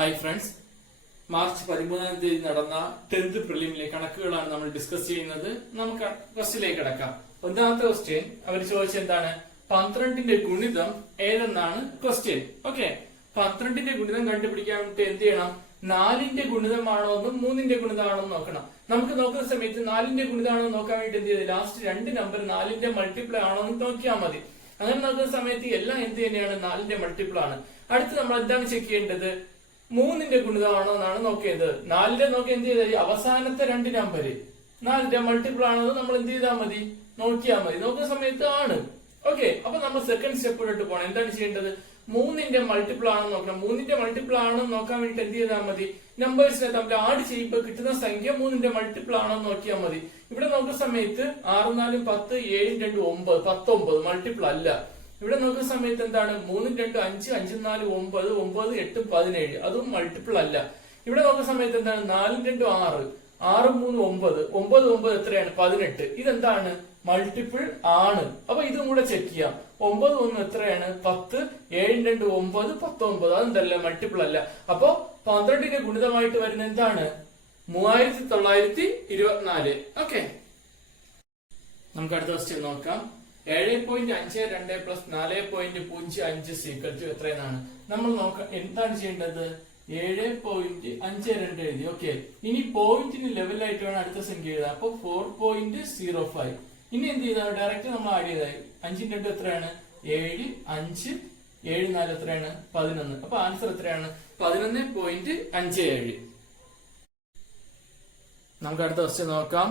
Hi friends, March 13-ാം തീയതി നടന്ന 10th പ്രിലിമിലെ കണക്കുകളാണ് നമ്മൾ ഡിസ്കസ് ചെയ്യുന്നത്. നമുക്ക് ക്വസ്റ്റ്യനിലേക്ക് കിടക്കാം. ഒന്നാമത്തെ ക്വസ്റ്റ്യൻ അവർ ചോദിച്ചത് എന്താണ്? 12ന്റെ ഗുണിതം ഏതെന്നാണ് ക്വസ്റ്റ്യൻ. ഓക്കെ, 12ന്റെ ഗുണിതം കണ്ടുപിടിക്കാൻ വേണ്ടി എന്ത് ചെയ്യണം? 4ന്റെ ഗുണിതമാണോ എന്നും 3ന്റെ ഗുണിതമാണോ എന്ന് നോക്കണം. നമുക്ക് നോക്കുന്ന സമയത്ത് 4ന്റെ ഗുണിതമാണോ നോക്കാൻ വേണ്ടി എന്ത് ചെയ്ത് ലാസ്റ്റ് 2 നമ്പർ 4ന്റെ മൾട്ടിപ്പിൾ ആണോ എന്ന് നോക്കിയാൽ മതി. അങ്ങനെ നോക്കുന്ന സമയത്ത് എല്ലാം എന്ത് തന്നെയാണ്? 4ന്റെ മൾട്ടിപ്പിൾ ആണ്. അടുത്ത് നമ്മൾ എന്താണ് ചെക്ക് ചെയ്യേണ്ടത്? 3ന്റെ ഗുണിതമാണോ എന്നാണ് നോക്കേണ്ടത്. 4ന്റെ നോക്കി എന്ത് ചെയ്താൽ അവസാനത്തെ 2 നമ്പര് 4ന്റെ മൾട്ടിപ്പിൾ ആണോ നമ്മൾ എന്ത് ചെയ്താൽ മതി? നോക്കിയാൽ മതി. നോക്കുന്ന സമയത്ത് ആണ്. ഓക്കെ, അപ്പൊ നമ്മൾ സെക്കൻഡ് സ്റ്റെപ്പിലോട്ട് പോകണം. എന്താണ് ചെയ്യേണ്ടത്? 3ന്റെ മൾട്ടിപ്പിൾ ആണെന്ന് നോക്കണം. 3ന്റെ മൾട്ടിപ്പിൾ ആണെന്ന് നോക്കാൻ വേണ്ടിട്ട് എന്ത് ചെയ്താൽ മതി? നമ്പേഴ്സിനെ തമ്മിൽ ആഡ് ചെയ്യുമ്പോൾ കിട്ടുന്ന സംഖ്യ 3ന്റെ മൾട്ടിപ്പിൾ ആണെന്ന് നോക്കിയാൽ മതി. ഇവിടെ നോക്കുന്ന സമയത്ത് 6 4 10 7 2 9 19 മൾട്ടിപ്പിൾ അല്ല. ഇവിടെ നോക്കുന്ന സമയത്ത് എന്താണ്? 3 2 5 5 4 9 9 8 17 അതും മൾട്ടിപ്പിൾ അല്ല. ഇവിടെ നോക്കുന്ന സമയത്ത് എന്താണ്? 4 2 6 6 3 9 9 9 എത്രയാണ്? 18. ഇതെന്താണ്? മൾട്ടിപ്പിൾ ആണ്. അപ്പൊ ഇതും കൂടെ ചെക്ക് ചെയ്യാം. 9 1 എത്രയാണ്? 10 7 2 9 19 അതെന്തല്ല? മൾട്ടിപ്പിൾ അല്ല. അപ്പൊ 12ന്റെ ഗുണിതമായിട്ട് വരുന്ന എന്താണ്? 3924. ഓക്കെ, നമുക്ക് അടുത്ത ക്വസ്റ്റ്യൻ നോക്കാം. 7.52 പ്ലസ് 4.05 എത്രയെന്നാണ് നമ്മൾ നോക്കാം. എന്താണ് ചെയ്യേണ്ടത്? 7.52 എഴുതി. ഓക്കെ, ഇനി പോയിന്റിന് ലെവലായിട്ട് വേണം അടുത്ത സംഖ്യ എഴുതാൻ. അപ്പൊ 4.05. ഇനി എന്ത് ചെയ്താണ്? ഡയറക്റ്റ് നമ്മൾ ആഡ് ചെയ്തായി. 5 2 എത്രയാണ്? 7 5 7 4 എത്രയാണ്? 11. അപ്പൊ ആൻസർ എത്രയാണ്? 11.57. നമുക്ക് അടുത്ത ക്വസ്റ്റ്യൻ നോക്കാം.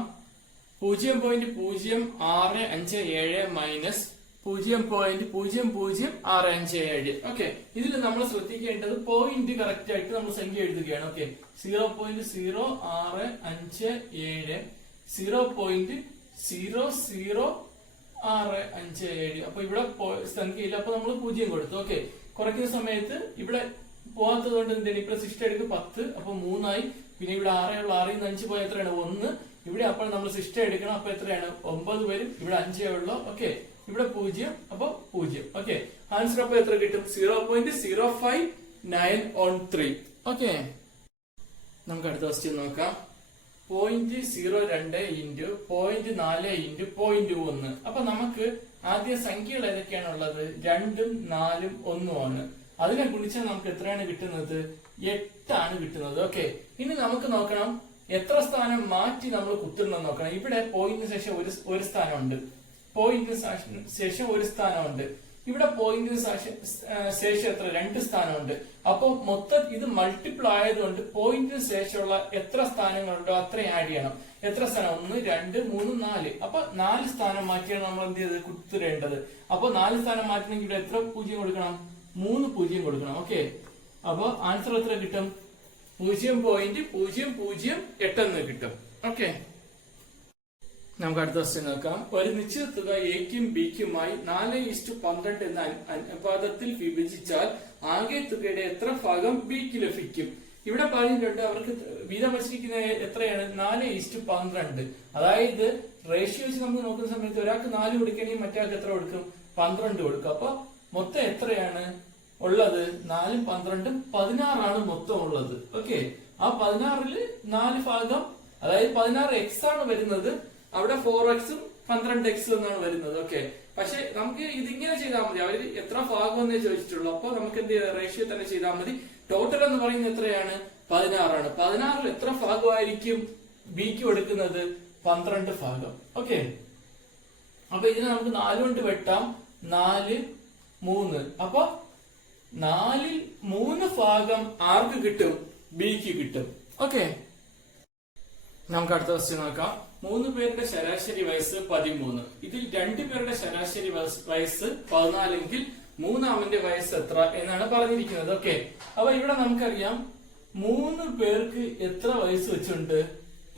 0.0657 മൈനസ് 0.0067. ഓക്കെ, ഇതിൽ നമ്മൾ ശ്രദ്ധിക്കേണ്ടത് പോയിന്റ് കറക്റ്റ് ആയിട്ട് നമ്മൾ സംഖ്യ എഴുതുകയാണ്. ഓക്കെ, 0.0657 0.00657. അപ്പൊ ഇവിടെ സംഖ്യയില്ല, അപ്പൊ നമ്മൾ 0 കൊടുത്തു. ഓക്കെ, കുറയ്ക്കുന്ന സമയത്ത് ഇവിടെ പോവാത്തത് കൊണ്ട് എന്താണ്? ഇവിടെ 6 എടുക്കും 10, അപ്പൊ 3 ആയി. പിന്നെ ഇവിടെ 6 6 5 പോയ എത്രയാണ്? 1. ഇവിടെ അപ്പോൾ നമ്മൾ 6 എടുക്കണം. അപ്പൊ എത്രയാണ്? 9 വരും. ഇവിടെ 5 ഉള്ളൂ. ഓക്കെ, ഇവിടെ 0, അപ്പൊ 0. ഓക്കെ, ആൻസർ അപ്പൊ എത്ര കിട്ടും? 0.0593. ഓക്കെ, നമുക്ക് അടുത്ത ക്വസ്റ്റ്യൻ നോക്കാം. 0.02 ഇൻറ്റു 0.4 ഇൻറ്റു 0.1. അപ്പൊ നമുക്ക് ആദ്യ സംഖ്യകൾ ഏതൊക്കെയാണുള്ളത്? 2ഉം 4ഉം 1ഉം ആണ്. അതിനെ ഗുണിച്ചാൽ നമുക്ക് എത്രയാണ് കിട്ടുന്നത്? 8 ആണ് കിട്ടുന്നത്. ഓക്കെ, ഇനി നമുക്ക് നോക്കണം എത്ര സ്ഥാനം മാറ്റി നമ്മൾ കുത്തുന്നത് നോക്കണം. ഇവിടെ പോയിന്റിന് ശേഷം ഒരു സ്ഥാനമുണ്ട്. പോയിന്റിന് ശേഷം ഒരു സ്ഥാനമുണ്ട്. ഇവിടെ പോയിന്റിന് ശേഷം എത്ര? 2 സ്ഥാനമുണ്ട്. അപ്പൊ മൊത്തം ഇത് മൾട്ടിപ്പിൾ ആയതുകൊണ്ട് പോയിന്റിന് ശേഷമുള്ള എത്ര സ്ഥാനങ്ങളുണ്ടോ അത്രയും ആഡ് ചെയ്യണം. എത്ര സ്ഥാനം? 1 2 3 4. അപ്പൊ 4 സ്ഥാനം മാറ്റിയാണ് നമ്മൾ എന്ത് ചെയ്ത് കുത്തിരേണ്ടത്. അപ്പൊ 4 സ്ഥാനം മാറ്റണമെങ്കിൽ ഇവിടെ എത്ര 0 കൊടുക്കണം? 3 0 കൊടുക്കണം. ഓക്കെ, അപ്പൊ ആൻസർ എത്ര കിട്ടും? 0.008 എന്ന് കിട്ടും. ഓക്കെ, നമുക്ക് അടുത്ത ക്വസ്റ്റ്യൻ നോക്കാം. ഒരു നിശ്ചിത തുക എക്കും ബിക്കുമായി 4:12 എന്ന അനുപാതത്തിൽ വിഭജിച്ചാൽ ആകെ തുകയുടെ എത്ര ഭാഗം ബിക്ക് ലഭിക്കും? ഇവിടെ പറഞ്ഞിട്ടുണ്ട് അവർക്ക് വീതം വച്ചിരിക്കുന്ന എത്രയാണ്? 4:12. അതായത് റേഷ്യോ വെച്ച് നമുക്ക് നോക്കുന്ന സമയത്ത് ഒരാൾക്ക് 4 കൊടുക്കണമെങ്കിൽ മറ്റേ എത്ര കൊടുക്കും? 12 കൊടുക്കും. അപ്പൊ മൊത്തം എത്രയാണ് ഉള്ളത്? 4ഉം 12ഉം 16 ആണ് മൊത്തം ഉള്ളത്. ഓക്കെ, ആ 16ല് 4 ഭാഗം, അതായത് 16x ആണ് വരുന്നത്. അവിടെ 4x ഉം 12x എന്നാണ് വരുന്നത്. ഓക്കെ, പക്ഷെ നമുക്ക് ഇതിങ്ങനെ ചെയ്താൽ മതി. അവര് എത്ര ഭാഗം എന്നേ ചോദിച്ചിട്ടുള്ളൂ. അപ്പൊ നമുക്ക് എന്ത് ചെയ്യാം? റേഷ്യോ തന്നെ ചെയ്താൽ മതി. ടോട്ടൽ എന്ന് പറയുന്നത് എത്രയാണ്? 16 ആണ്. 16ൽ എത്ര ഭാഗമായിരിക്കും ബിക്ക് കൊടുക്കുന്നത്? 12 ഭാഗം. ഓക്കെ, അപ്പൊ ഇതിനെ നമുക്ക് 4 കൊണ്ട് വെട്ടാം. 4 3. അപ്പൊ 4ൽ 3 ഭാഗം ആർക്ക് കിട്ടും? ബിക്ക് കിട്ടും. ഓക്കെ, നമുക്ക് അടുത്ത ക്വസ്റ്റ്യൻ നോക്കാം. 3 പേരുടെ ശരാശരി വയസ്സ് 13. ഇതിൽ 2 പേരുടെ ശരാശരി വയസ്സ് 14 എങ്കിൽ മൂന്നാമന്റെ വയസ്സ് എത്ര എന്നാണ് പറഞ്ഞിരിക്കുന്നത്. ഓക്കെ, അപ്പൊ ഇവിടെ നമുക്കറിയാം 3 പേർക്ക് എത്ര വയസ്സ് വെച്ചുണ്ട്?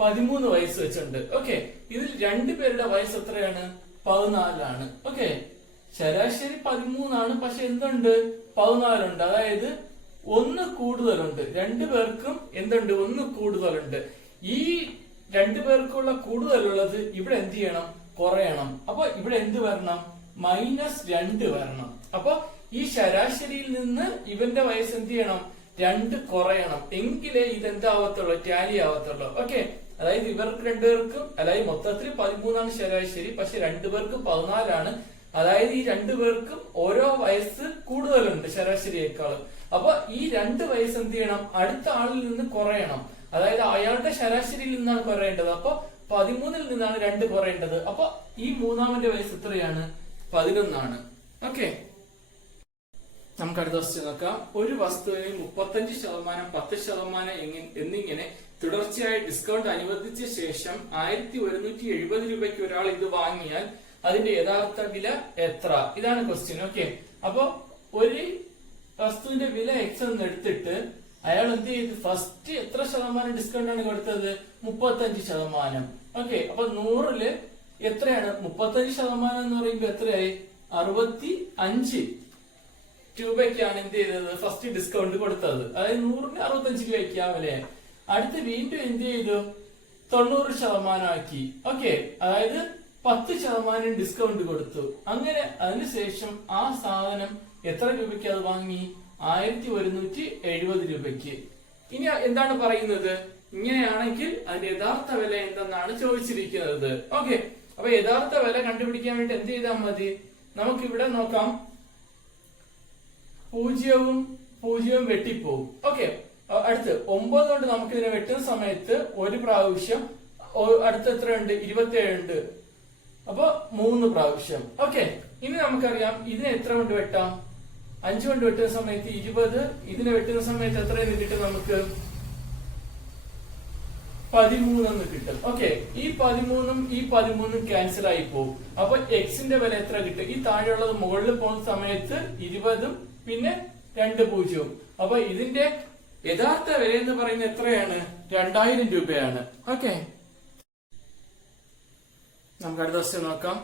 13 വയസ്സ് വെച്ചുണ്ട്. ഓക്കെ, ഇതിൽ 2 പേരുടെ വയസ്സ് എത്രയാണ്? 14 ആണ്. ഓക്കെ, ശരാശരി 13 ആണ്. പക്ഷെ എന്തുണ്ട്? 14 ഉണ്ട്. അതായത് 1 കൂടുതലുണ്ട്. 2 പേർക്കും എന്തുണ്ട്? 1 കൂടുതലുണ്ട്. ഈ 2 പേർക്കുള്ള കൂടുതലുള്ളത് ഇവിടെ എന്ത് ചെയ്യണം? കുറയണം. അപ്പൊ ഇവിടെ എന്ത് വരണം? -2 വരണം. അപ്പൊ ഈ ശരാശരിയിൽ നിന്ന് ഇവന്റെ വയസ്സ് എന്ത് ചെയ്യണം? 2 കുറയണം, എങ്കിലേ ഇതെന്താവത്തുള്ളൂ, ടാലി ആവത്തുള്ളൂ. ഓക്കെ, അതായത് ഇവർക്ക് രണ്ടുപേർക്കും, അതായത് മൊത്തത്തിൽ 13 ശരാശരി, പക്ഷെ രണ്ടുപേർക്കും 14. അതായത് ഈ രണ്ടുപേർക്കും ഓരോ വയസ്സ് കൂടുതലുണ്ട് ശരാശരിയേക്കാളും. അപ്പൊ ഈ 2 വയസ്സ് എന്ത് ചെയ്യണം, അടുത്ത ആളിൽ നിന്ന് കുറയണം. അതായത് അയാളുടെ ശരാശരിയിൽ നിന്നാണ് കുറയേണ്ടത്. അപ്പൊ 13 നിന്നാണ് 2 കുറയേണ്ടത്. അപ്പൊ ഈ മൂന്നാമന്റെ വയസ്സ് എത്രയാണ്, 11. ഓക്കെ, നമുക്ക് അടുത്ത ക്വസ്റ്റ്യൻ നോക്കാം. ഒരു വസ്തുവിന് 35%, 10% എന്നിങ്ങനെ തുടർച്ചയായ ഡിസ്കൗണ്ട് അനുവദിച്ച ശേഷം 1170 രൂപയ്ക്ക് ഒരാൾ ഇത് വാങ്ങിയാൽ അതിന്റെ യഥാർത്ഥ വില എത്ര? ഇതാണ് ക്വസ്റ്റ്യൻ. ഓക്കെ, അപ്പൊ ഒരു വസ്തുവിന്റെ വില എക്സ് എന്ന് എടുത്തിട്ട് അയാൾ എന്ത് ചെയ്ത്, ഫസ്റ്റ് എത്ര ശതമാനം ഡിസ്കൗണ്ട് ആണ് കൊടുത്തത്, 35%. ഓക്കെ, അപ്പൊ 100-ല് എത്രയാണ് 35% എന്ന് പറയുമ്പോ എത്രയായി, 65 രൂപയ്ക്കാണ് എന്ത് ചെയ്തത്, ഫസ്റ്റ് ഡിസ്കൗണ്ട് കൊടുത്തത്. അതായത് 100-ന് 65 രൂപയ്ക്കാ വില. അടുത്ത് വീണ്ടും എന്ത് ചെയ്തു, 90% ആക്കി. ഓക്കെ, അതായത് 10% ഡിസ്കൗണ്ട് കൊടുത്തു. അങ്ങനെ അതിനുശേഷം ആ സാധനം എത്ര രൂപയ്ക്ക് അത് വാങ്ങി, 1170 രൂപയ്ക്ക്. ഇനി എന്താണ് പറയുന്നത്, ഇങ്ങനെയാണെങ്കിൽ അതിന്റെ യഥാർത്ഥ വില എന്തെന്നാണ് ചോദിച്ചിരിക്കുന്നത്. ഓക്കെ, അപ്പൊ യഥാർത്ഥ വില കണ്ടുപിടിക്കാൻ വേണ്ടി എന്ത് ചെയ്താൽ മതി, നമുക്കിവിടെ നോക്കാം, 0 വെട്ടിപ്പോവും. ഓക്കെ, അടുത്ത് 9 കൊണ്ട് നമുക്ക് ഇതിനെ വെട്ടുന്ന സമയത്ത് ഒരു പ്രാവശ്യം, അടുത്ത് എത്ര ഉണ്ട്, 27 ഉണ്ട്. അപ്പൊ 3 പ്രാവശ്യം. ഓക്കെ, ഇനി നമുക്കറിയാം ഇതിനെ എത്ര കൊണ്ട് വെട്ടാം, 5 കൊണ്ട് വെട്ടുന്ന സമയത്ത് 20, ഇതിനെ വെട്ടുന്ന സമയത്ത് എത്രയെന്ന് കിട്ടും, നമുക്ക് 13 എന്ന് കിട്ടും. ഓക്കെ, ഈ 13-ഉം ഈ 13-ഉം ക്യാൻസൽ ആയി പോകും. അപ്പൊ എക്സിന്റെ വില എത്ര കിട്ടും, ഈ താഴെയുള്ളത് മുകളിൽ പോകുന്ന സമയത്ത് 20-ഉം പിന്നെ 2 0-ഉം. അപ്പൊ ഇതിന്റെ യഥാർത്ഥ വില എന്ന് പറയുന്നത് എത്രയാണ്, 2000 രൂപയാണ്. ഓക്കെ, നമുക്ക് അടുത്ത ക്വസ്റ്റ്യൻ നോക്കാം.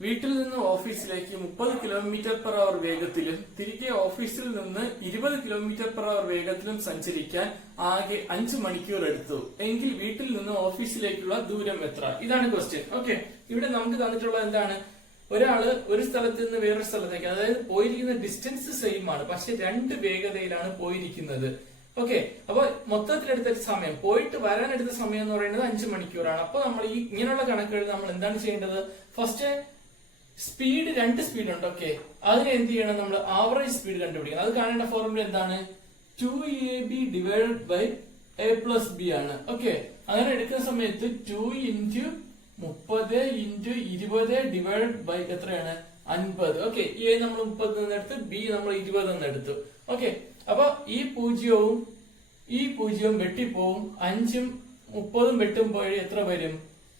വീട്ടിൽ നിന്ന് ഓഫീസിലേക്ക് 30 km/h വേഗത്തിലും തിരികെ ഓഫീസിൽ നിന്ന് 20 km/h വേഗത്തിലും സഞ്ചരിക്കാൻ ആകെ 5 മണിക്കൂർ എടുത്തു എങ്കിൽ വീട്ടിൽ നിന്ന് ഓഫീസിലേക്കുള്ള ദൂരം എത്ര? ഇതാണ് ക്വസ്റ്റ്യൻ. ഓക്കെ, ഇവിടെ നമുക്ക് തന്നിട്ടുള്ളത് എന്താണ്, ഒരാള് ഒരു സ്ഥലത്ത് നിന്ന് വേറൊരു സ്ഥലത്തേക്ക്, അതായത് പോയിരിക്കുന്ന ഡിസ്റ്റൻസ് സെയിം ആണ്, പക്ഷെ 2 വേഗതയിലാണ് പോയിരിക്കുന്നത്. ഓക്കെ, അപ്പൊ മൊത്തത്തിലെടുത്ത സമയം, പോയിട്ട് വരാനെടുത്ത സമയം എന്ന് പറയുന്നത് 5 മണിക്കൂറാണ്. അപ്പൊ നമ്മൾ ഈ ഇങ്ങനെയുള്ള കണക്കുകൾ നമ്മൾ എന്താണ് ചെയ്യേണ്ടത്, ഫസ്റ്റ് സ്പീഡ്, 2 സ്പീഡ് ഉണ്ട്. ഓക്കെ, അതിന് എന്ത് ചെയ്യണം, നമ്മൾ ആവറേജ് സ്പീഡ് കണ്ടുപിടിക്കണം. അത് കാണേണ്ട ഫോർമുല എന്താണ്, 2ab divided by a plus B ആണ്. ഓക്കെ, അങ്ങനെ എടുക്കുന്ന സമയത്ത് 2 × 30 × 20 ഡിവൈഡഡ് ബൈ എത്രയാണ്, 50. ഓക്കെ, എ നമ്മൾ 30 എന്നെടുത്ത്, ബി നമ്മൾ 20 എന്നെടുത്തു. ഓക്കെ, അപ്പൊ ഈ 0-ഉം വെട്ടിപ്പോവും, 5-ഉം 30-ഉം വെട്ടുമ്പോൾ എത്ര വരും,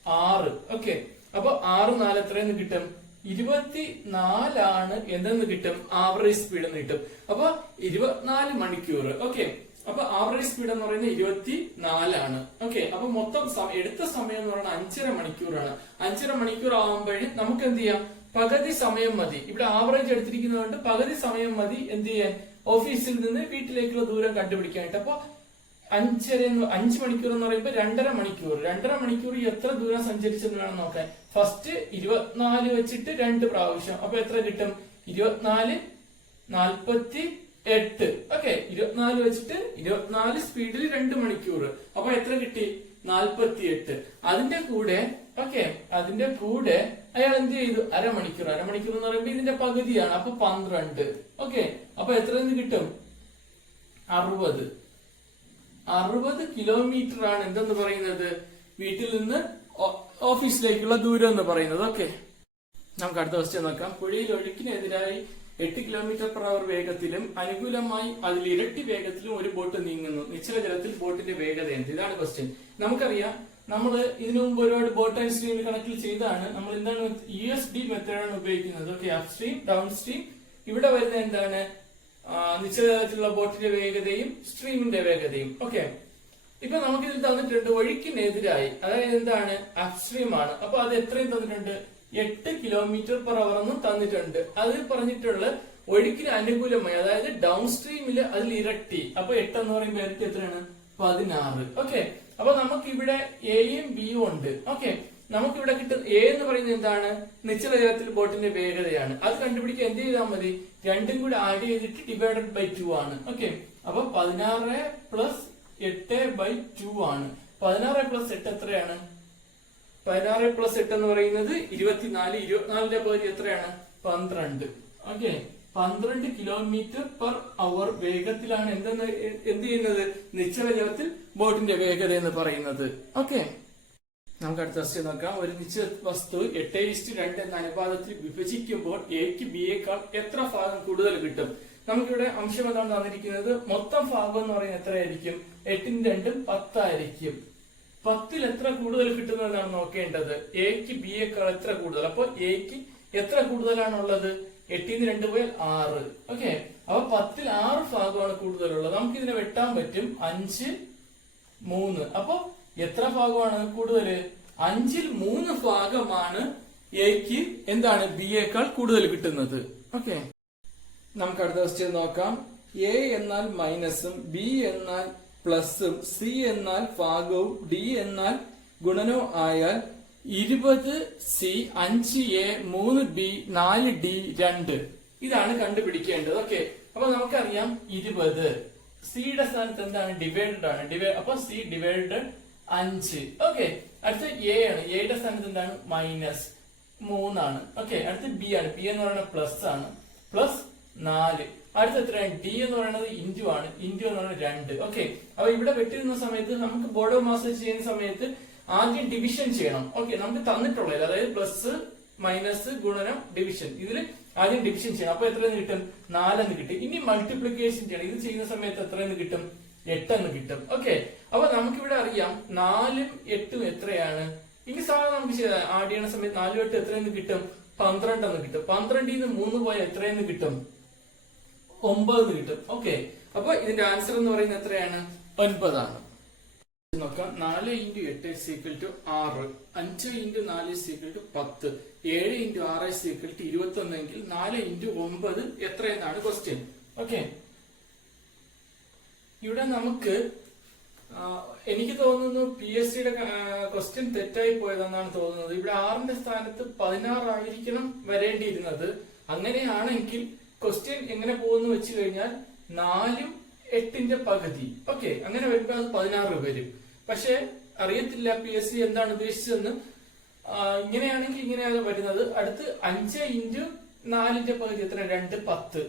6. ഓക്കെ, അപ്പൊ 6 4 എത്രയെന്ന് കിട്ടും, 24 എന്തെന്ന് കിട്ടും, ആവറേജ് സ്പീഡ് എന്ന് കിട്ടും. അപ്പൊ 24 മണിക്കൂർ. ഓക്കെ, അപ്പൊ ആവറേജ് സ്പീഡ് എന്ന് പറയുന്നത് 24 ഓക്കെ, അപ്പൊ മൊത്തം എടുത്ത സമയം എന്ന് പറയുന്നത് 5.5 മണിക്കൂറാണ്. 5.5 മണിക്കൂർ ആവുമ്പോഴേ നമുക്ക് എന്ത് ചെയ്യാം, പകുതി സമയം മതി. ഇവിടെ ആവറേജ് എടുത്തിരിക്കുന്നതുകൊണ്ട് പകുതി സമയം മതി എന്ത് ചെയ്യാൻ, ഓഫീസിൽ നിന്ന് വീട്ടിലേക്കുള്ള ദൂരം കണ്ടുപിടിക്കാനായിട്ട്. അപ്പൊ 5 മണിക്കൂർ എന്ന് പറയുമ്പോൾ 2.5 മണിക്കൂർ. 2.5 മണിക്കൂർ എത്ര ദൂരം സഞ്ചരിച്ചെന്ന് വേണം നോക്കാൻ. ഫസ്റ്റ് 24 വെച്ചിട്ട് 2 പ്രാവശ്യം, അപ്പൊ എത്ര കിട്ടും, 24 48. ഓക്കെ, 24 വെച്ചിട്ട് 24 സ്പീഡിൽ 2 മണിക്കൂർ, അപ്പൊ എത്ര കിട്ടി, 48. അതിന്റെ കൂടെ അതിന്റെ കൂടെ അയാൾ എന്ത് ചെയ്തു, അരമണിക്കൂർ എന്ന് പറയുമ്പോൾ ഇതിന്റെ പകുതിയാണ്, അപ്പൊ 12. ഓക്കെ, അപ്പൊ എത്ര കിട്ടും, 60 കിലോമീറ്റർ ആണ് എന്തെന്ന് പറയുന്നത്, വീട്ടിൽ നിന്ന് ഓഫീസിലേക്കുള്ള ദൂരം എന്ന് പറയുന്നത്. ഓക്കെ, നമുക്ക് അടുത്ത ക്വസ്റ്റ്യൻ നോക്കാം. പുഴയിൽ ഒഴുക്കിനെതിരായി 8 km/h വേഗത്തിലും അനുകൂലമായി അതിൽ ഇരട്ടി വേഗത്തിലും ഒരു ബോട്ട് നീങ്ങുന്നു. നിശ്ചല ജലത്തിൽ ബോട്ടിന്റെ വേഗത എന്ത്? ഇതാണ് ക്വസ്റ്റ്യൻ. നമുക്കറിയാം, നമ്മൾ ഇതിനു മുമ്പ് ഒരുപാട് ബോട്ട് ആൻഡ് സ്ട്രീം കണക്കിൽ ചെയ്താണ്. നമ്മൾ എന്താണ് USD മെത്തേഡാണ് ഉപയോഗിക്കുന്നത്. Okay, up stream, down stream. ഇവിടെ വരുന്ന എന്താണ്, നിശ്ചല ജലത്തിലുള്ള ബോട്ടിന്റെ വേഗതയും സ്ട്രീമിന്റെ വേഗതയും. ഓക്കെ, ഇപ്പൊ നമുക്ക് ഇതിൽ തന്നിട്ടുണ്ട് ഒഴുക്കിനെതിരായി, അതായത് എന്താണ്, അപ്സ്ട്രീം ആണ്. അപ്പൊ അത് എത്രയും തന്നിട്ടുണ്ട്, 8 km/h എന്നും തന്നിട്ടുണ്ട്. അതിൽ പറഞ്ഞിട്ടുള്ള ഒഴുക്കിന് അനുകൂലമായി, അതായത് ഡൗൺ സ്ട്രീമില് അതിൽ ഇരട്ടി. അപ്പൊ 8 എന്ന് പറയുമ്പോൾ ഇരട്ടി എത്രയാണ്, 16. ഓക്കെ, അപ്പൊ നമുക്ക് ഇവിടെ എയും ബിയും ഉണ്ട്. ഓക്കെ, നമുക്കിവിടെ കിട്ടുന്ന എ എന്ന് പറയുന്നത് എന്താണ്? നിശ്ചല ജലത്തിൽ ബോട്ടിന്റെ വേഗതയാണ്. അത് കണ്ടുപിടിക്കാൻ എന്ത് ചെയ്താൽ മതി? രണ്ടും കൂടി ആഡ് ചെയ്തിട്ട് ഡിവൈഡഡ് ബൈ 2 ആണ്. ഓക്കെ, അപ്പൊ 16 പ്ലസ് 8/2 ആണ്. 16 പ്ലസ് 8 എത്രയാണ്? 16 പ്ലസ് 8 എന്ന് പറയുന്നത് 24. 24ന്റെ പകുതി എത്രയാണ്? 12. ഓക്കെ, 12 കിലോമീറ്റർ പെർ അവർ വേഗത്തിലാണ് എന്ത് ചെയ്യുന്നത്? നിശ്ചല ജലത്തിൽ ബോട്ടിന്റെ വേഗത എന്ന് പറയുന്നത്. ഓക്കെ, നമുക്ക് അടുത്ത ക്വസ്റ്റ്യൻ നോക്കാം. ഒരു നിശ്ചിത വസ്തു 8:2 എന്ന അനുപാതത്തിൽ വിഭജിക്കുമ്പോൾ എക്ക് ബിയേക്കാൾ എത്ര ഭാഗം കൂടുതൽ കിട്ടും? നമുക്കിവിടെ അംശം എന്താണ് തന്നിരിക്കുന്നത്? മൊത്തം ഭാഗം എന്ന് പറയുന്നത് എത്രയായിരിക്കും? 8 2 10 ആയിരിക്കും. 10ൽ എത്ര കൂടുതൽ കിട്ടുന്നതെന്നാണ് നോക്കേണ്ടത്. എക്ക് ബിയേക്കാൾ എത്ര കൂടുതൽ? അപ്പൊ എക്ക് എത്ര കൂടുതലാണുള്ളത്? 8 2 പോയാൽ 6. ഓക്കെ, അപ്പൊ 10ൽ 6 ഭാഗമാണ് കൂടുതലുള്ളത്. നമുക്ക് ഇതിനെ വെട്ടാൻ പറ്റും. 5 3. അപ്പൊ എത്ര ഭാഗമാണ് കൂടുതൽ? 5ൽ 3 ഭാഗമാണ് എക്ക് എന്താണ്? ബിയേക്കാൾ കൂടുതൽ കിട്ടുന്നത്. ഓക്കെ, നമുക്ക് അടുത്ത ക്വസ്റ്റ്യൻ നോക്കാം. എ എന്നാൽ മൈനസും ബി എന്നാൽ പ്ലസും സി എന്നാൽ ഭാഗവും ഡി എന്നാൽ ഗുണനവും ആയാൽ 20C 5A 3B 4D 2 ഇതാണ് കണ്ടുപിടിക്കേണ്ടത്. ഓക്കെ, അപ്പൊ നമുക്കറിയാം 20 സിയുടെ സ്ഥാനത്ത് എന്താണ്? ഡിവൈഡഡ് ആണ്. അപ്പൊ സി ഡിവൈഡഡ് 5. ഓക്കെ, അടുത്ത എ ആണ്. എയുടെ സ്ഥാനത്ത് എന്താണ്? മൈനസ് 3 ആണ്. ഓക്കെ, അടുത്ത ബി ആണ്. ബി എന്ന് പറയുന്നത് പ്ലസ് ആണ്. പ്ലസ് 4. അടുത്ത എത്രയാണ്? ഡി എന്ന് പറയുന്നത് ഇൻറ്റു ആണ്. ഇൻറ്റു എന്ന് പറയുന്നത് 2. ഓക്കെ, അപ്പൊ ഇവിടെ വെട്ടിരുന്ന സമയത്ത് നമുക്ക് ബോർഡ് ഓഫ് മാസ് ചെയ്യുന്ന സമയത്ത് ആദ്യം ഡിവിഷൻ ചെയ്യണം. ഓക്കെ, നമുക്ക് തന്നിട്ടുള്ളത് അതായത് പ്ലസ് മൈനസ് ഗുണനം ഡിവിഷൻ, ഇതിൽ ആദ്യം ഡിവിഷൻ ചെയ്യണം. അപ്പൊ എത്രയെന്ന് കിട്ടും? 4 എന്ന് കിട്ടും. ഇനി മൾട്ടിപ്ലിക്കേഷൻ ചെയ്യണം. ഇത് ചെയ്യുന്ന സമയത്ത് എത്രയെന്ന് കിട്ടും? 8 എന്ന് കിട്ടും. ഓക്കെ, അപ്പൊ നമുക്കിവിടെ അറിയാം 4ഉം 8ഉം എത്രയാണ്? ഇനി സാധനം നമുക്ക് ആഡ് ചെയ്യണ സമയത്ത് 4 8 എത്രയെന്ന് കിട്ടും? 12 എന്ന് കിട്ടും. 12ൽ നിന്ന് 3 പോയാൽ എത്രയെന്ന് കിട്ടും? 9 എന്ന് കിട്ടും. ഓക്കെ, അപ്പൊ ഇതിന്റെ ആൻസർ എന്ന് പറയുന്നത് എത്രയാണ്? 9 ആണ്. നോക്കാം. 4 × 8 = 6. 5 × 4 = 10. 7 × 6 = 21 എങ്കിൽ 4 × 9 എത്രയെന്നാണ് ക്വസ്റ്റ്യൻ. ഓക്കെ, ഇവിടെ നമുക്ക് എനിക്ക് തോന്നുന്നു PSCയുടെ ക്വസ്റ്റ്യൻ തെറ്റായി പോയതെന്നാണ് തോന്നുന്നത്. ഇവിടെ 6ന്റെ സ്ഥാനത്ത് 16 ആയിരിക്കണം വരേണ്ടിയിരുന്നത്. അങ്ങനെയാണെങ്കിൽ ക്വസ്റ്റ്യൻ എങ്ങനെ പോകുന്നു വെച്ച് കഴിഞ്ഞാൽ 4ഉം 8ന്റെ പകുതി. ഓക്കെ, അങ്ങനെ വരുമ്പോൾ അത് 16 വരും. പക്ഷെ അറിയത്തില്ല PSC എന്താണ് ഉദ്ദേശിച്ചതെന്ന്. ഇങ്ങനെയാണെങ്കിൽ ഇങ്ങനെയാണ് വരുന്നത്. അടുത്ത് 5 × 4ന്റെ പകുതി എത്ര? 2 10.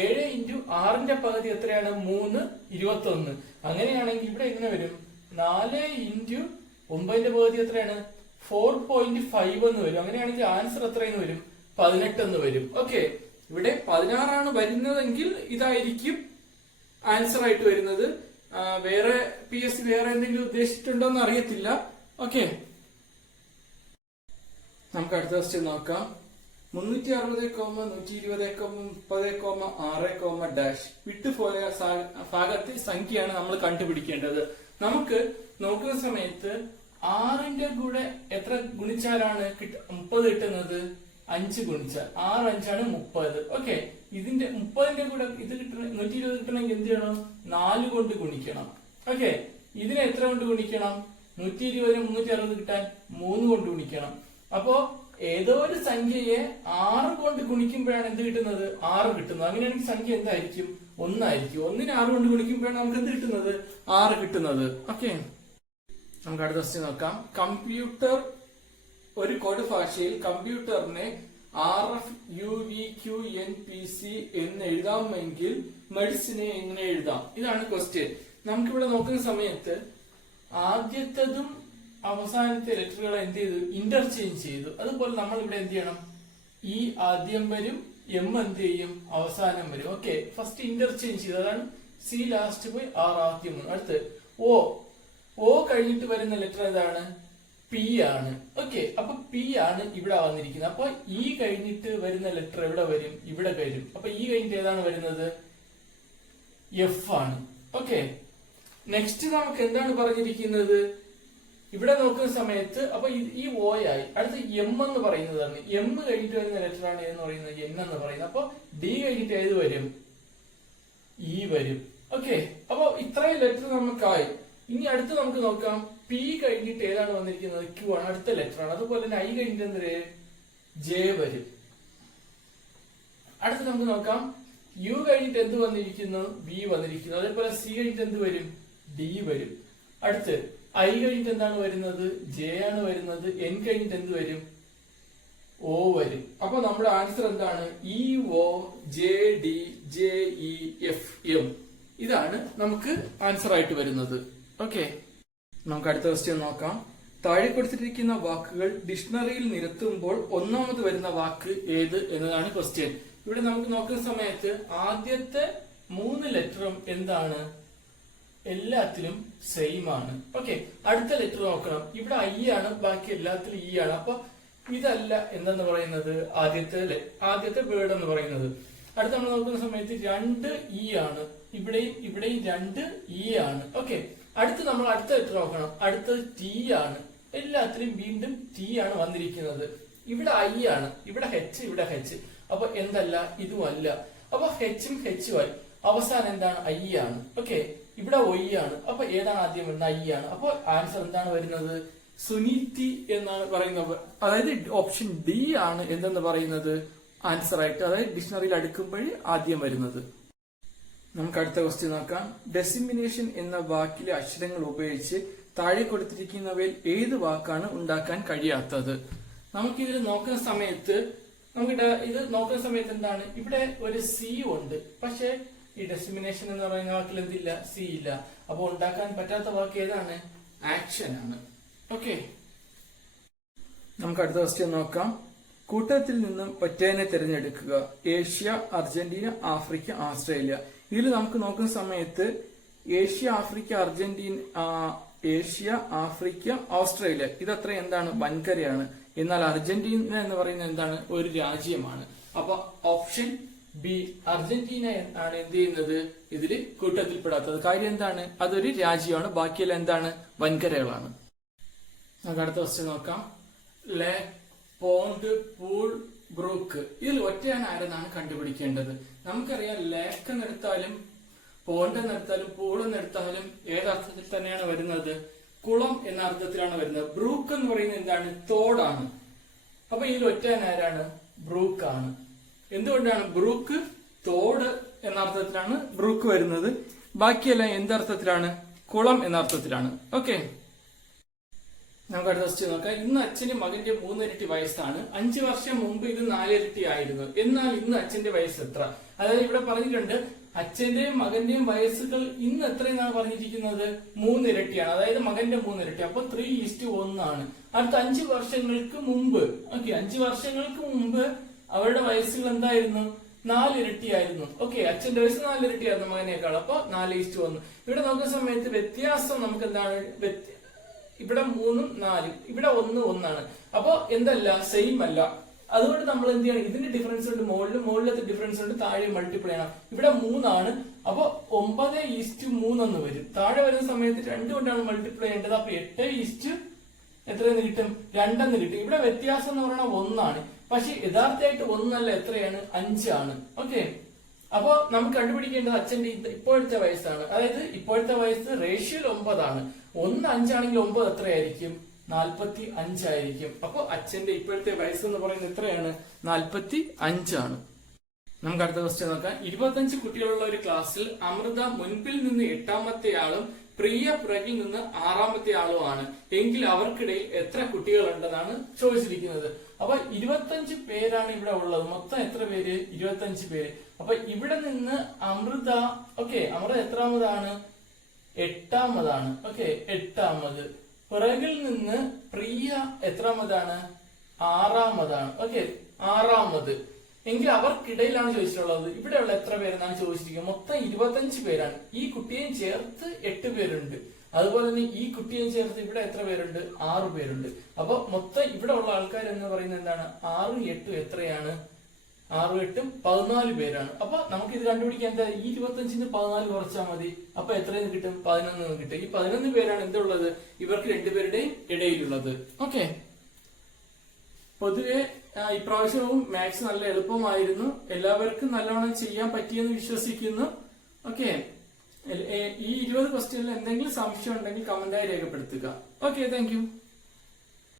7 × 6ന്റെ പകുതി എത്രയാണ്? 3 21. അങ്ങനെയാണെങ്കിൽ ഇവിടെ എങ്ങനെ വരും? 4 × 9ന്റെ പകുതി എത്രയാണ്? 4.5 എന്ന് വരും. അങ്ങനെയാണെങ്കിൽ ആൻസർ എത്രയെന്ന് വരും? 18 എന്ന് വരും. ഓക്കെ, ഇവിടെ 16 ആണ് വരുന്നതെങ്കിൽ ഇതായിരിക്കും ആൻസർ ആയിട്ട് വരുന്നത്. വേറെ PSC വേറെ എന്തെങ്കിലും ഉദ്ദേശിച്ചിട്ടുണ്ടോ എന്ന് അറിയത്തില്ല. ഓക്കെ, നമുക്ക് അടുത്ത ക്വസ്റ്റ്യൻ നോക്കാം. 360, 120, 30, 6, വിട്ടുപോയ ഭാഗത്തെ സംഖ്യയാണ് നമ്മൾ കണ്ടുപിടിക്കേണ്ടത്. നമുക്ക് നോക്കുന്ന സമയത്ത് 6ന്റെ കൂടെ എത്ര ഗുണിച്ചാലാണ് 30 കിട്ടുന്നത്? 5 ഗുണിച്ചാൽ 6 5 30. ഓക്കെ, ഇതിന്റെ 30ന്റെ കൂടെ ഇത് 120 കിട്ടണമെങ്കിൽ എന്ത് ചെയ്യണം? 4 കൊണ്ട് ഗുണിക്കണം. ഓക്കെ, ഇതിനെ എത്ര കൊണ്ട് ഗുണിക്കണം? 120ന് 360 കിട്ടാൻ 3 കൊണ്ട് ഗുണിക്കണം. അപ്പോ ഏതോ ഒരു സംഖ്യയെ 6 കൊണ്ട് ഗുണിക്കുമ്പോഴാണ് എന്ത് കിട്ടുന്നത്? 6 കിട്ടുന്നത്. അങ്ങനെയാണെങ്കിൽ സംഖ്യ എന്തായിരിക്കും? 1 ആയിരിക്കും. 1നെ 6 കൊണ്ട് ഗുണിക്കുമ്പോഴാണ് നമുക്ക് എന്ത് കിട്ടുന്നത്? 6 കിട്ടുന്നത്. ഓക്കെ, നമുക്ക് അടുത്ത ക്വസ്റ്റ്യൻ നോക്കാം. കമ്പ്യൂട്ടർ ഒരു കോഡ് ഭാഷയിൽ കമ്പ്യൂട്ടറിനെ RFUVQNPC എന്ന് എഴുതാമെങ്കിൽ മെഡിസിനെ എങ്ങനെ എഴുതാം? ഇതാണ് ക്വസ്റ്റ്യൻ. നമുക്കിവിടെ നോക്കുന്ന സമയത്ത് ആദ്യത്തതും അവസാനത്തെ ലെറ്ററുകൾ എന്ത് ചെയ്തു? ഇന്റർചേഞ്ച് ചെയ്തു. അതുപോലെ നമ്മൾ ഇവിടെ എന്ത് ചെയ്യണം? ഈ ആദ്യം വരും, M എന്ത് ചെയ്യും? അവസാനം വരും. ഓക്കെ, ഫസ്റ്റ് ഇന്റർചേഞ്ച് ചെയ്തു. അതാണ് C ലാസ്റ്റ് പോയി R ആദ്യം വന്നു. അടുത്ത് O കഴിഞ്ഞിട്ട് വരുന്ന ലെറ്റർ ഏതാണ്? P ആണ്. ഓക്കെ, അപ്പൊ P ആണ് ഇവിടെ വന്നിരിക്കുന്നത്. അപ്പൊ E കഴിഞ്ഞിട്ട് വരുന്ന ലെറ്റർ എവിടെ വരും? ഇവിടെ വരും. അപ്പൊ E കഴിഞ്ഞിട്ട് ഏതാണ് വരുന്നത്? F ആണ്. ഓക്കെ, നെക്സ്റ്റ് നമുക്ക് എന്താണ് പറഞ്ഞിരിക്കുന്നത്? ഇവിടെ നോക്കുന്ന സമയത്ത് അപ്പൊ ഈ O ആയി. അടുത്ത് M എന്ന് പറയുന്നതാണ്. M കഴിഞ്ഞിട്ട് വരുന്ന ലെറ്റർ ആണ് എന്ന് പറയുന്നത് N എന്ന് പറയുന്നത്. അപ്പൊ D കഴിഞ്ഞിട്ട് ഏത് വരും? E വരും. ഓക്കെ, അപ്പൊ ഇത്രയും ലെറ്റർ നമുക്കായി. ഇനി അടുത്ത് നമുക്ക് നോക്കാം, പി കഴിഞ്ഞിട്ട് ഏതാണ് വന്നിരിക്കുന്നത്? ക്യൂ ആണ്, അടുത്ത ലെറ്റർ ആണ്. അതുപോലെ തന്നെ ഐ കഴിഞ്ഞിട്ട് എന്തൊരു ജെ വരും. അടുത്ത് നമുക്ക് നോക്കാം, യു കഴിഞ്ഞിട്ട് എന്ത് വന്നിരിക്കുന്നു? വി വന്നിരിക്കുന്നു. അതേപോലെ സി കഴിഞ്ഞിട്ട് എന്ത് വരും? ഡി വരും. അടുത്ത് ഐ കഴിഞ്ഞിട്ട് എന്താണ് വരുന്നത്? ജെ ആണ് വരുന്നത്. എൻ കഴിഞ്ഞിട്ട് എന്ത് വരും? ഓ വരും. അപ്പൊ നമ്മുടെ ആൻസർ എന്താണ്? E O J D J E F M. ഇതാണ് നമുക്ക് ആൻസർ ആയിട്ട് വരുന്നത്. ഓക്കെ, നമുക്ക് അടുത്ത ക്വസ്റ്റ്യൻ നോക്കാം. താഴെ കൊടുത്തിരിക്കുന്ന വാക്കുകൾ ഡിക്ഷണറിയിൽ നിരത്തുമ്പോൾ ഒന്നാമത് വരുന്ന വാക്ക് ഏത് എന്നതാണ് ക്വസ്റ്റ്യൻ. ഇവിടെ നമുക്ക് നോക്കുന്ന സമയത്ത് ആദ്യത്തെ 3 ലെറ്ററും എന്താണ്? എല്ലാത്തിലും സെയിം ആണ്. ഓക്കെ, അടുത്ത ലെറ്റർ നോക്കണം. ഇവിടെ ഐ ആണ്, ബാക്കി എല്ലാത്തിലും ഇ ആണ്. അപ്പൊ ഇതല്ല എന്തെന്ന് പറയുന്നത്? ആദ്യത്തെ വേർഡ് എന്ന് പറയുന്നത്. അടുത്ത നമ്മൾ നോക്കുന്ന സമയത്ത് 2 ഇ ആണ്. ഇവിടെയും 2 ഇ ആണ്. ഓക്കെ, അടുത്ത് നമ്മൾ അടുത്ത ലെറ്റർ നോക്കണം. അടുത്തത് ടി ആണ്. എല്ലാത്തിലും വീണ്ടും ടി ആണ് വന്നിരിക്കുന്നത്. ഇവിടെ ഐ ആണ്, ഇവിടെ ഹെച്ച്, ഇവിടെ ഹെച്ച്. അപ്പൊ എന്തല്ല? ഇതും അല്ല. അപ്പൊ ഹെച്ചും ഹെച്ചും ആയി. അവസാനം എന്താണ്? ഐ ആണ്. ഓക്കെ, ഇവിടെ ഒയ് ആണ്. അപ്പൊ ഏതാണ് ആദ്യം വരുന്നത്? ഐ ആണ്. അപ്പൊ ആൻസർ എന്താണ് വരുന്നത്? സുനീതി എന്നാണ് പറയുന്നത്. അതായത് ഓപ്ഷൻ ഡി ആണ് എന്തെന്ന് പറയുന്നത് ആൻസർ ആയിട്ട്, അതായത് ഡിക്ഷണറിയിൽ അടുക്കുമ്പോൾ ആദ്യം വരുന്നത്. നമുക്ക് അടുത്ത ക്വസ്റ്റ്യൻ നോക്കാം. ഡെസിമിനേഷൻ എന്ന വാക്കിലെ അക്ഷരങ്ങൾ ഉപയോഗിച്ച് താഴെ കൊടുത്തിരിക്കുന്നവയിൽ ഏത് വാക്കാണ് ഉണ്ടാക്കാൻ കഴിയാത്തത്? നമുക്കിതിൽ നോക്കുന്ന സമയത്ത് എന്താണ്? ഇവിടെ ഒരു സി ഉണ്ട്, പക്ഷെ ഈ ഡെസിമിനേഷൻ എന്ന് പറയുന്ന വാക്കിൽ എന്തില്ല? സി ഇല്ല. അപ്പൊ ഉണ്ടാക്കാൻ പറ്റാത്ത വാക്ക് ഏതാണ്? ആക്ഷൻ ആണ്. ഓക്കെ, നമുക്ക് അടുത്ത ക്വസ്റ്റ്യൻ നോക്കാം. കൂട്ടത്തിൽ നിന്നും ഒറ്റേനെ തിരഞ്ഞെടുക്കുക. Asia, Argentina, Africa, Australia. ഇതിൽ നമുക്ക് നോക്കുന്ന സമയത്ത് Asia, Africa, Asia, Africa, Australia ഇതത്ര എന്താണ്? വൻകരയാണ്. എന്നാൽ അർജന്റീന എന്ന് പറയുന്നത് എന്താണ്? ഒരു രാജ്യമാണ്. അപ്പൊ ഓപ്ഷൻ ബി അർജന്റീന ആണ് എന്ത് ചെയ്യുന്നത്? ഇതിൽ കൂട്ടത്തിൽപ്പെടാത്തത്. കാര്യം എന്താണ്? അതൊരു രാജ്യമാണ്, ബാക്കിയെല്ലാം എന്താണ്? വൻകരകളാണ്. നമുക്ക് അടുത്ത ക്വസ്റ്റ്യൻ നോക്കാം. ലേക്ക്, പോണ്ട്, പൂൾ, ബ്രൂക്ക്. ഇതിൽ ഒറ്റയാണ് ആരെന്നാണ് കണ്ടുപിടിക്കേണ്ടത്. നമുക്കറിയാം, ലേക്ക് എന്നെടുത്താലും പോണ്ട് എന്നെടുത്താലും പൂൾ എന്നെടുത്താലും ഏതർത്ഥത്തിൽ തന്നെയാണ് വരുന്നത്? കുളം എന്ന അർത്ഥത്തിലാണ് വരുന്നത്. ബ്രൂക്ക് എന്ന് പറയുന്നത് എന്താണ്? തോടാണ്. അപ്പൊ ഇതിൽ ഒറ്റയാണ് ആരാണ്? ബ്രൂക്ക് ആണ്. എന്തുകൊണ്ടാണ്? ബ്രൂക്ക് തോട് എന്ന അർത്ഥത്തിലാണ് ബ്രൂക്ക് വരുന്നത്. ബാക്കിയെല്ലാം എന്തർത്ഥത്തിലാണ്? കുളം എന്ന അർത്ഥത്തിലാണ്. ഓക്കെ, നമുക്ക് അടുത്ത ക്വസ്റ്റ്യൻ നോക്കാം. ഇന്ന് അച്ഛന്റെ മകന്റെ 3 ഇരട്ടി വയസ്സാണ്. 5 വർഷം മുമ്പ് ഇത് 4 ഇരട്ടി ആയിരുന്നു. എന്നാൽ ഇന്ന് അച്ഛന്റെ വയസ്സ് എത്ര? അതായത് ഇവിടെ പറഞ്ഞിട്ടുണ്ട് അച്ഛന്റെയും മകന്റെയും വയസ്സുകൾ ഇന്ന് എത്രയെന്നാണ് പറഞ്ഞിരിക്കുന്നത്? 3 ഇരട്ടിയാണ്. അതായത് മകന്റെ 3 ഇരട്ടി. അപ്പൊ 3:1 ആണ്. അടുത്ത 5 വർഷങ്ങൾക്ക് മുമ്പ്, ഓക്കെ, 5 വർഷങ്ങൾക്ക് മുമ്പ് അവരുടെ വയസ്സുകൾ എന്തായിരുന്നു? 4 ഇരട്ടിയായിരുന്നു. ഓക്കെ, അച്ഛന്റെ വയസ്സ് 4 ഇരട്ടിയായിരുന്നു മകനേക്കാൾ. അപ്പൊ 4:1. ഇവിടെ നോക്കുന്ന സമയത്ത് വ്യത്യാസം നമുക്ക് എന്താണ്? ഇവിടെ 3ഉം 4ഉം, ഇവിടെ 1 1ആണ്. അപ്പൊ എന്തല്ല? സെയിം അല്ല. അതുകൊണ്ട് നമ്മൾ എന്ത് ചെയ്യണം? ഇതിന്റെ ഡിഫറൻസ് ഉണ്ട്, മുകളിലത്തെ ഡിഫറൻസ് ഉണ്ട്, താഴെ മൾട്ടിപ്ലൈ ചെയ്യണം. ഇവിടെ 3 ആണ്. അപ്പൊ 9:3 എന്ന് വരും. താഴെ വരുന്ന സമയത്ത് 2 കൊണ്ടാണ് മൾട്ടിപ്ലൈ ചെയ്യേണ്ടത്. അപ്പൊ 8 എത്രയെന്ന് കിട്ടും? 2 എന്ന് കിട്ടും. ഇവിടെ വ്യത്യാസം എന്ന് പറയുന്നത് 1 ആണ്. പക്ഷെ യഥാർത്ഥമായിട്ട് 1 അല്ല, എത്രയാണ്? 5 ആണ്. ഓക്കെ, അപ്പൊ നമുക്ക് കണ്ടുപിടിക്കേണ്ടത് അച്ഛന്റെ ഇപ്പോഴത്തെ വയസ്സാണ്. അതായത് ഇപ്പോഴത്തെ വയസ്സ് റേഷ്യോയിൽ 9 ആണ്. 1 5 ആണെങ്കിൽ 9 എത്രയായിരിക്കും? 45 ആയിരിക്കും. അപ്പൊ അച്ഛന്റെ ഇപ്പോഴത്തെ വയസ്സ് എന്ന് പറയുന്നത് എത്രയാണ്? 45 ആണ്. നമുക്ക് അടുത്ത ക്വസ്റ്റ്യൻ നോക്കാം. 25 കുട്ടികളുള്ള ഒരു ക്ലാസ്സിൽ അമൃത മുൻപിൽ നിന്ന് 8ാമത്തെ ആളും പ്രിയ പിറകിൽ നിന്ന് 6ാമത്തെ ആളുമാണ്. എങ്കിൽ അവർക്കിടയിൽ എത്ര കുട്ടികളുണ്ടെന്നാണ് ചോദിച്ചിരിക്കുന്നത്. അപ്പൊ 25 പേരാണ് ഇവിടെ ഉള്ളത്. മൊത്തം എത്ര പേര്? 25 പേര്. അപ്പൊ ഇവിടെ നിന്ന് അമൃത, ഓക്കെ, അമൃത എത്രാമതാണ്? 8ാമതാണ്. ഓക്കെ, 8ാമത്. പിറകിൽ നിന്ന് പ്രിയ എത്രാമതാണ്? 6ാമതാണ്. ഓക്കെ, 6ാമത്. എങ്കിൽ അവർക്കിടയിലാണ് ചോദിച്ചിട്ടുള്ളത്. ഇവിടെയുള്ള എത്ര പേരെന്നാണ് ചോദിച്ചിരിക്കുന്നത്. മൊത്തം 25 പേരാണ്. ഈ കുട്ടിയെയും ചേർത്ത് 8 പേരുണ്ട്. അതുപോലെ തന്നെ ഈ കുട്ടിയെയും ചേർത്ത് ഇവിടെ എത്ര പേരുണ്ട്? 6 പേരുണ്ട്. അപ്പൊ മൊത്തം ഇവിടെ ഉള്ള ആൾക്കാർ എന്ന് പറയുന്നത് എന്താണ്? 6ഉം 8ഉം എത്രയാണ്? 6ഉം 8ഉം 14 പേരാണ്. അപ്പൊ നമുക്ക് ഇത് കണ്ടുപിടിക്കാൻ എന്താ? ഈ 25-ന് 14 കുറച്ചാൽ മതി. അപ്പൊ എത്രയെന്ന് കിട്ടും? 11 കിട്ടും. ഈ 11 പേരാണ് എന്തുള്ളത്? ഇവർക്ക് 2 പേരുടെയും ഇടയിലുള്ളത്. ഓക്കെ, പൊതുവെ ഇപ്രാവശ്യവും മാത്സ് നല്ല എളുപ്പമായിരുന്നു. എല്ലാവർക്കും നല്ലോണം ചെയ്യാൻ പറ്റിയെന്ന് വിശ്വസിക്കുന്നു. ഓക്കെ, ഈ 20 ക്വസ്റ്റ്യനിൽ എന്തെങ്കിലും സംശയം ഉണ്ടെങ്കിൽ കമന്റായി രേഖപ്പെടുത്തുക. Okay, thank you.